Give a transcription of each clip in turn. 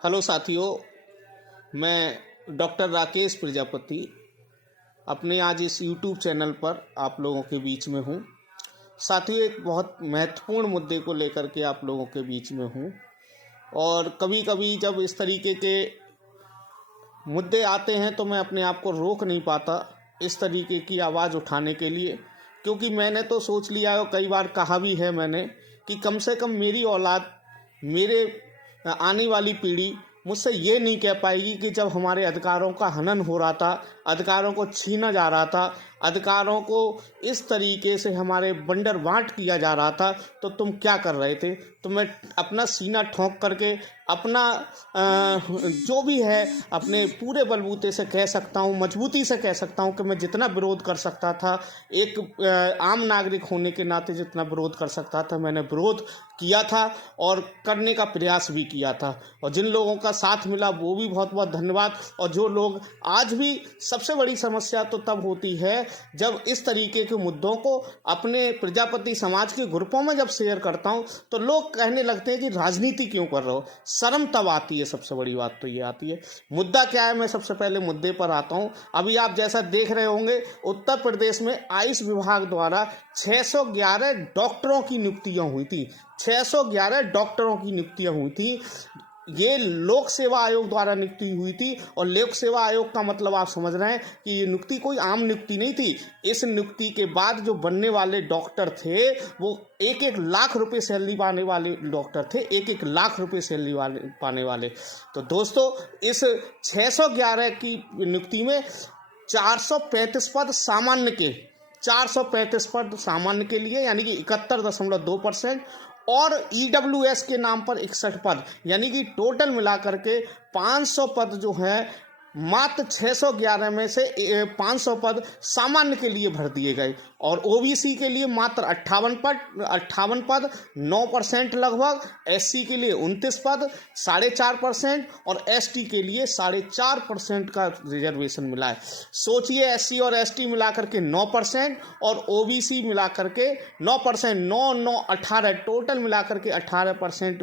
Hello साथियों, मैं doctor Rakesh Prajapati अपने आज इस यूट्यूब चैनल पर आप लोगों के बीच में हूँ। साथियों, एक बहुत महत्वपूर्ण मुद्दे को लेकर के आप लोगों के बीच में हूँ। और कभी कभी जब इस तरीके के मुद्दे आते हैं तो मैं अपने आप को रोक नहीं पाता इस तरीके की आवाज़ उठाने के लिए, क्योंकि मैंने तो सोच लिया है और कई बार कहा भी है मैंने कि कम से कम मेरी औलाद, मेरे आने वाली पीढ़ी मुझसे ये नहीं कह पाएगी कि जब हमारे अधिकारों का हनन हो रहा था, अधिकारों को छीना जा रहा था, अधिकारों को इस तरीके से हमारे बंदरबांट किया जा रहा था, तो तुम क्या कर रहे थे। तो मैं अपना सीना ठोंक करके अपना जो भी है अपने पूरे बलबूते से कह सकता हूँ, मजबूती से कह सकता हूँ कि मैं जितना विरोध कर सकता था, एक आम नागरिक होने के नाते जितना विरोध कर सकता था मैंने विरोध किया था और करने का प्रयास भी किया था। और जिन लोगों का साथ मिला वो भी बहुत बहुत धन्यवाद। और जो लोग आज भी, सबसे बड़ी समस्या तो तब होती है जब इस तरीके के मुद्दों को अपने प्रजापति समाज के ग्रुपों में जब शेयर करता हूं तो लोग कहने लगते हैं कि राजनीति क्यों कर रहे हो। शर्म तब आती है, सबसे बड़ी बात तो ये आती है। मुद्दा क्या है, मैं सबसे पहले मुद्दे पर आता हूं। अभी आप जैसा देख रहे होंगे, उत्तर प्रदेश में आयुष विभाग द्वारा 611 डॉक्टरों की नियुक्तियां हुई थी। 611 डॉक्टरों की नियुक्तियां हुई थी। ये लोक सेवा आयोग द्वारा नियुक्ति हुई थी। और लोक सेवा आयोग का मतलब आप समझ रहे हैं कि ये नियुक्ति कोई आम नियुक्ति नहीं थी। इस नियुक्ति के बाद जो बनने वाले डॉक्टर थे वो 1-1 लाख रुपए सैलरी पाने वाले डॉक्टर थे, 1-1 लाख रुपए सैलरी पाने वाले। तो दोस्तों, इस 611 की नियुक्ति में 435 पद सामान्य के, 435 पद सामान्य के लिए, यानी कि 71.2%, और EWS के नाम पर 61 पद, यानी कि टोटल मिलाकर के 500 पद जो है, मात्र 611 में से 500 पद सामान्य के लिए भर दिए गए। और OBC के लिए मात्र 58 पद 9% लगभग, SC के लिए 29 पद 4.5%, और ST के लिए 4.5% का रिजर्वेशन मिला है। सोचिए, SC और ST मिलाकर के 9% और OBC मिलाकर के 9%, 9, 9, 18, टोटल मिलाकर के 18%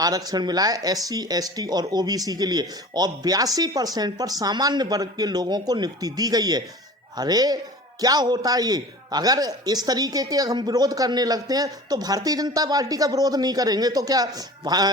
आरक्षण मिला है SC, ST और OBC के लिए। और 82% पर सामान्य वर्ग के लोगों को नियुक्ति दी गई है। अरे क्या होता है ये? अगर इस तरीके के हम विरोध करने लगते हैं तो भारतीय जनता पार्टी का विरोध नहीं करेंगे तो क्या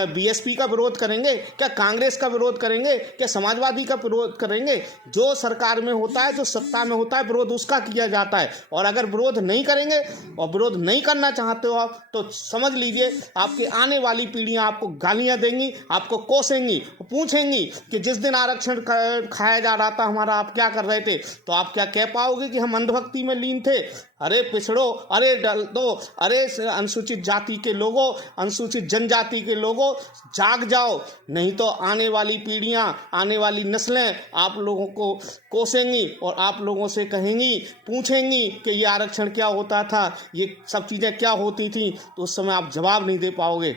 BSP का विरोध करेंगे? क्या कांग्रेस का विरोध करेंगे? क्या समाजवादी का विरोध करेंगे? जो सरकार में होता है, जो सत्ता में होता है, विरोध उसका किया जाता है। और अगर विरोध नहीं करेंगे और विरोध नहीं करना चाहते हो आप, तो समझ लीजिए आपके आने वाली पीढ़ियां आपको गालियां देंगी, आपको कोसेंगी, पूछेंगी कि जिस दिन आरक्षण खाया जा रहा था हमारा, आप क्या कर रहे थे? तो आप क्या कह पाओगे कि हम अंधभक्ति में लीन थे? अरे पिछड़ो, अरे डल दो, अरे अनुसूचित जाति के लोगों, अनुसूचित जनजाति के लोगों, जाग जाओ, नहीं तो आने वाली पीढ़ियां, आने वाली नस्लें आप लोगों को कोसेंगी और आप लोगों से कहेंगी, पूछेंगी कि ये आरक्षण क्या होता था, ये सब चीज़ें क्या होती थी। तो उस समय आप जवाब नहीं दे पाओगे।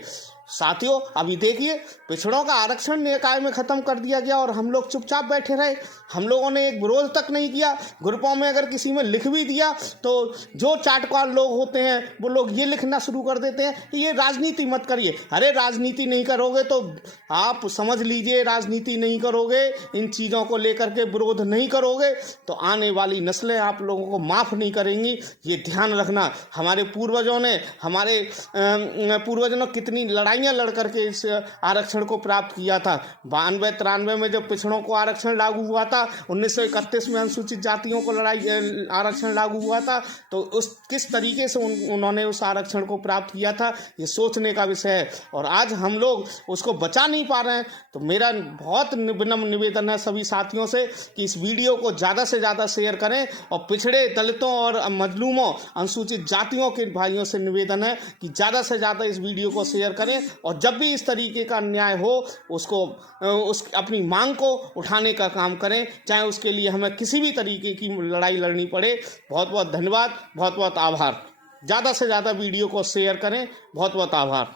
साथियों, अभी देखिए, पिछड़ों का आरक्षण निकाय में ख़त्म कर दिया गया और हम लोग चुपचाप बैठे रहे। हम लोगों ने एक विरोध तक नहीं किया। ग्रुपों में अगर किसी में लिख भी दिया तो जो चाटकार लोग होते हैं वो लोग ये लिखना शुरू कर देते हैं कि ये राजनीति मत करिए। अरे राजनीति नहीं करोगे तो आप समझ लीजिए, राजनीति नहीं करोगे, इन चीज़ों को लेकर के विरोध नहीं करोगे तो आने वाली नस्लें आप लोगों को माफ़ नहीं करेंगी। ये ध्यान रखना। हमारे पूर्वजों ने कितनी लड़ाइयाँ लड़ करके इस आरक्षण को प्राप्त किया था। 92-93 में जब पिछड़ों को आरक्षण लागू हुआ था, 1931 में अनुसूचित जातियों को आरक्षण लागू हुआ था, तो उस किस तरीके से उन्होंने उस आरक्षण को प्राप्त किया था, ये सोचने का विषय है। और आज हम लोग उसको बचा नहीं पा रहे हैं। तो मेरा बहुत विनम्र निवेदन है सभी साथियों से कि इस वीडियो को ज़्यादा से ज़्यादा शेयर करें। और पिछड़े दलितों और मजलूमों, अनुसूचित जातियों के भाइयों से निवेदन है कि ज़्यादा से ज़्यादा इस वीडियो को शेयर करें। और जब भी इस तरीके का अन्याय हो उसको अपनी मांग को उठाने का काम करें, चाहे उसके लिए हमें किसी भी तरीके की लड़ाई लड़नी पड़े। बहुत बहुत धन्यवाद, बहुत बहुत आभार। ज़्यादा से ज़्यादा वीडियो को शेयर करें। बहुत बहुत आभार।